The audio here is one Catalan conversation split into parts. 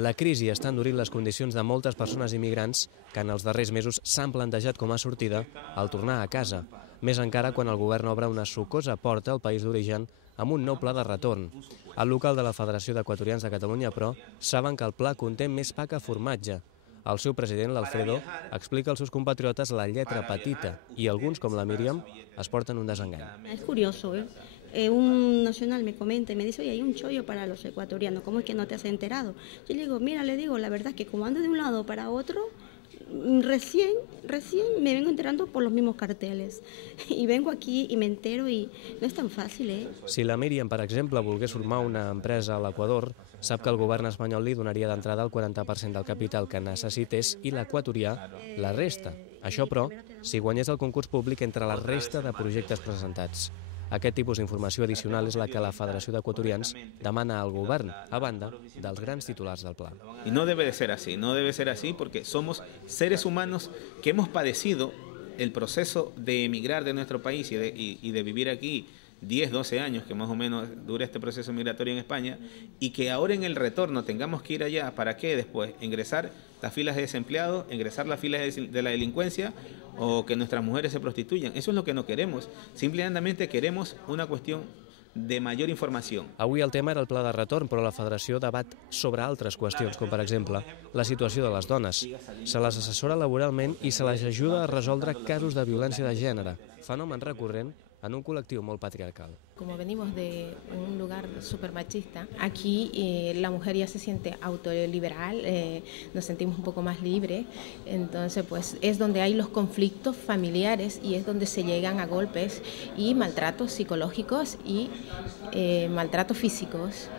La crisi està endurint les condicions de moltes persones immigrants que en els darrers mesos s'han plantejat com a sortida al tornar a casa, més encara quan el govern obre una sucosa porta al país d'origen amb un nou pla de retorn. Al local de la Federació d'Equatorians de Catalunya, però, saben que el pla conté més pa que formatge. El seu president, l'Alfredo, explica als seus compatriotes la lletra petita i alguns, com la Míriam, es porten un desengany. Es curioso, un nacional me comenta y me dice, oye, hay un chollo para los ecuatorianos, ¿cómo es que no te has enterado? Yo le digo, mira, la verdad es que como ando de un lado para otro, recién me vengo enterando por los mismos carteles. Y vengo aquí y me entero y no es tan fácil, ¿eh? Si la Míriam, per exemple, volgués formar una empresa a l'Equador, sap que el govern espanyol li donaria d'entrada el 40% del capital que necessités i l'equatorià la resta. Això, però, si guanyés el concurs públic entre la resta de projectes presentats. Aquest tipus d'informació addicional és la que la Federació d'Equatorians demana al govern, a banda dels grans titulars del pla. Y no debe de ser así porque somos seres humanos que hemos padecido el proceso de emigrar de nuestro país y de vivir aquí 10, 12 años, que más o menos dura este proceso migratorio en España, y que ahora en el retorno tengamos que ir allá, ¿para qué? Después ingresar las filas de desempleados, ingresar las filas de la delincuencia o que nuestras mujeres se prostituyan. Eso es lo que no queremos. Simplemente queremos una cuestión de major informació. Avui el tema era el pla de retorn, però la Federació debat sobre altres qüestions, com per exemple la situació de les dones. Se les assessora laboralment i se les ajuda a resoldre casos de violència de gènere, fenomen recurrent en un col·lectiu molt patriarcal. Como venimos de un lugar súper machista, aquí la mujer ya se siente autoliberal, nos sentimos un poco más libres, entonces pues es donde hay los conflictos familiares y es donde se llegan a golpes y maltratos psicológicos y maltratos físicos.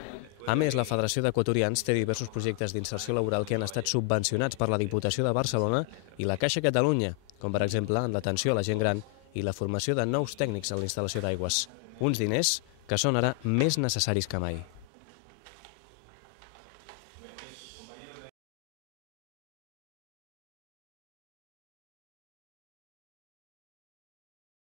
A més, la Federació d'Equatorians té diversos projectes d'inserció laboral que han estat subvencionats per la Diputació de Barcelona i la Caixa Catalunya, com per exemple en l'atenció a la gent gran i la formació de nous tècnics en la instal·lació d'aigües. Uns diners que són ara més necessaris que mai.